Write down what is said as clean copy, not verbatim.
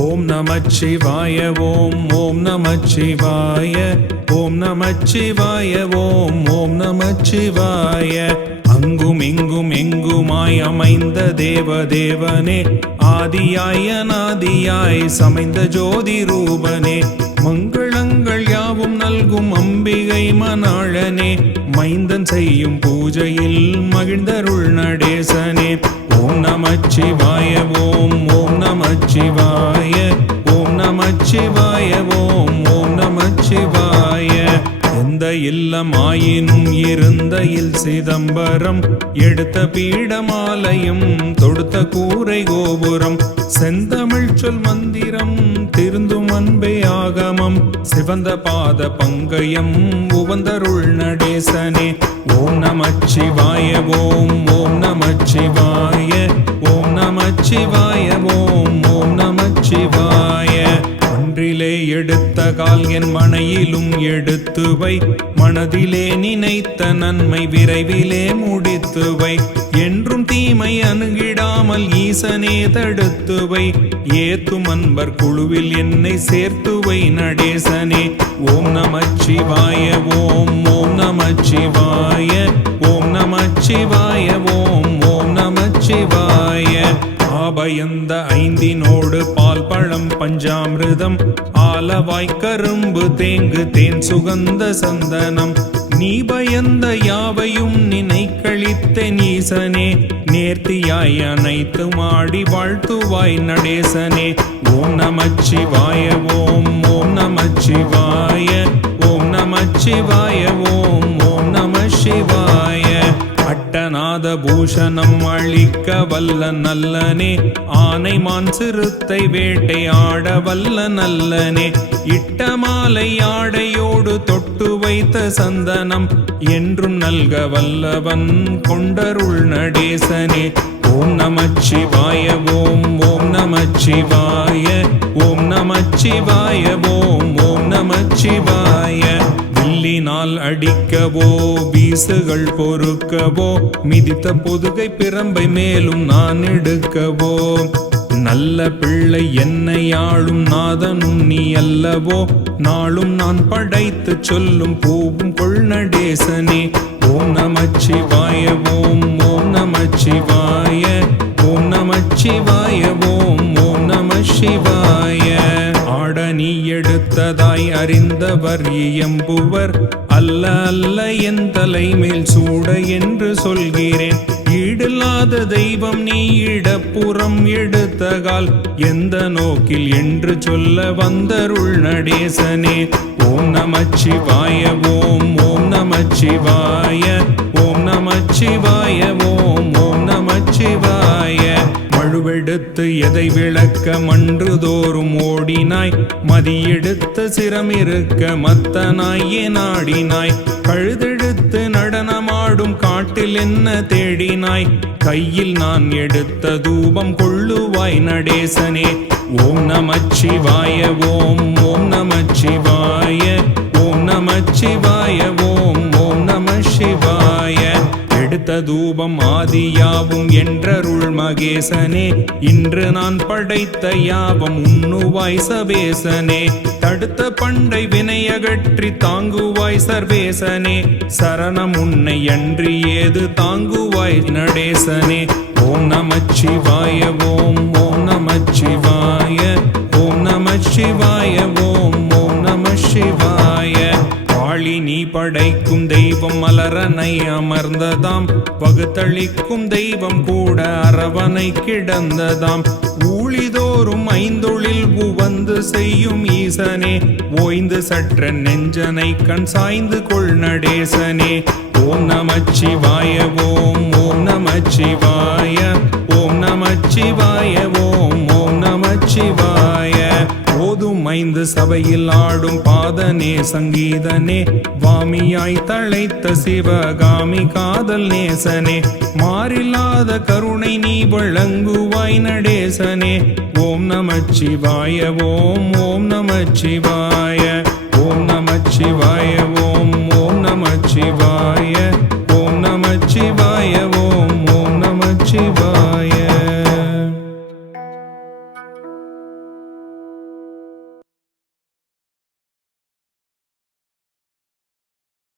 ஓம் நமச்சிவாய ஓம் ஓம் நமச்சிவாய ஓம் நமச்சிவாய ஓம் நமச்சிவாய. அங்கும் இங்கும் எங்குமாய் அமைந்த தேவதேவனே, ஆதியாய் அநாதியாய் சமைந்த ஜோதி ரூபனே, மங்களங்கள் யாவும் நல்கும் அம்பிகை மணாளனே, மைந்தன் செய்யும் பூஜையில் மகிழ்ந்தருள் நடேசனே. ஓம் நமச்சிவாய ஓம் ஓம் நமச்சிவாய ஓம் நமச்சிவாய ஓம் நமச்சிவாய. எந்த இல்லமாயினும் இருந்த இல் சிதம்பரம், எடுத்த பீடமாலயம் தொடுத்த கூரை கோபுரம், செந்தமிழ் சொல் மந்திரம் திருந்தும் அன்பே ஆகமம், சிவந்த பாத பங்கயம் உவந்தருள் நடேசனே. ஓம் நமச்சிவாய ஓம் ஓம் நமச்சிவாய ஓம் நமச்சிவாய ஓம் நமச்சிவாய. ஒன்றிலே எடுத்த கால் என் மனையிலும் எடுத்து வை, மனதிலே நினைத்த நன்மை விரைவிலே முடித்து வை, என்றும் தீமை அணுகிடாமல் ஈசனே தடுத்து வை, ஏத்தும் அன்பர் குழுவில் என்னை சேர்த்து வை நடேசனே. ஓம் நமச்சிவாய ஓம் ஓம் நமச்சிவாய ஓம் நமச்சிவாய ஓம் நமச்சிவாய. ஆபயந்த ஐந்தினோடு பால் பழம் பஞ்சாமிருதம், ஆலவாய் கரும்பு தேங்கு தேன் சுகந்த சந்தனம், நீ பயந்த யாவையும் நினை கழித்தேன் ஈசனே, நேர்த்தியாய் அனைத்து மாடி வாழ்த்துவாய் நடேசனே. ஓம் நமச்சிவாய ஓம் ஓம் நமச்சிவாய ஓம் நமச்சிவாய ஓம் நமசிவாய. அட்டநாத பூஷணம் அழிக்க வல்ல நல்லனே, ஆனை மான் சிறுத்தை வேட்டை ஆட வல்ல நல்லனே, இட்ட மாலை ஆடையோடு தொட்டு வைத்த சந்தனம் என்றும் நல்க வல்லவன் கொண்டருள் நடேசனே. ஓம் நமச்சிவாய ஓம் ஓம் நமச்சிவாய ஓம் நமச்சிவாய ஓம் நமச்சிவாய. வில்லினால் அடிக்கவோ வீசுகள் பொறுக்கவோ, மிதித்த பொதுகை பிரம்பை மேலும் நான் எடுக்கவோ, நல்ல பிள்ளை என்னை ஆளும் நாதனும் நீ அல்லவோ, நாளும் நான் படைத்து சொல்லும் பூவும் கொள் நடேசனே. ஓம் நமச்சிவாய ஓம் ஓம் நமச்சிவாய ஓம் நமச்சிவாய ஓம் நமசிவாய. ஆட நீ எடுத்ததாய் அறிந்தவர் இயம்புவர், அல்ல அல்ல என் தலை மேல் சூட என்று சொல்கிறேன், ஈடில்லாத தெய்வம் நீ இடப்புறம் எடுத்தகால் எந்த நோக்கில் என்று சொல்ல வந்தருள் நடேசனே. ஓம் நமச்சிவாய ஓம் ஓம் நமச்சிவாய ஓம் நமச்சிவாய ஓம் நமச்சிவாய. மழுவெடுத்து எதை விளக்க மன்று தோறும் ஓடினாய், மதியெடுத்த சிரமிருக்க மத்தனாய் ஏன் ஆடினாய், கழுதெடுத்து நடனமாடும் காட்டில் என்ன தேடினாய், கையில் நான் எடுத்த தூபம் கொள்ளுவாய் நடேசனே. ஓம் நமச்சிவாய ஓம் ஓம் நமச்சிவாய ஓம் நமச்சிவாய ஓம் நமசிவாய. எடுத்த தூபம் ஆதியாவும் என்றருள் மகேசனே, இன்று நான் படைத்த யாவம் உண்ணுவாய் சபேசனே, தடுத்த பண்டை வினையகற்றி தாங்குவாய் சர்வேசனே, சரணம் உன்னை அன்றி ஏது தாங்குவாய் நடேசனே. ஓம் நமச்சிவாய ஓம் ஓம் நமச்சிவாய ஓம் நமசிவாய ஓம் நமசிவாய. வாழி நீ படைக்கும் தெய்வம் மலரனை அமர்ந்ததாம், பகுத்தளிக்கும் தெய்வம் கூட அரவனை கிடந்ததாம், ஊழிதோறும் ஐந்தொழில் உவந்து செய்யும் ஈசனே, ஓய்ந்து சற்ற நெஞ்சனை கண் சாய்ந்து கொள் நடேசனே. ஓம் நமச்சிவாய ஓம் ஓம் நமச்சிவாய ஓம் நமச்சிவாய ஓம் நமச்சிவாய. போதும் ஐந்து சபையில் ஆடும் பாதனே சங்கீதனே, வாமியாய் தழைத்த சிவகாமி காதல் நேசனே, மாறில்லாத கருணை நீ வழங்குவாய் நடேசனே. ஓம் நமச்சிவாய ஓம் நமச்சிவாய.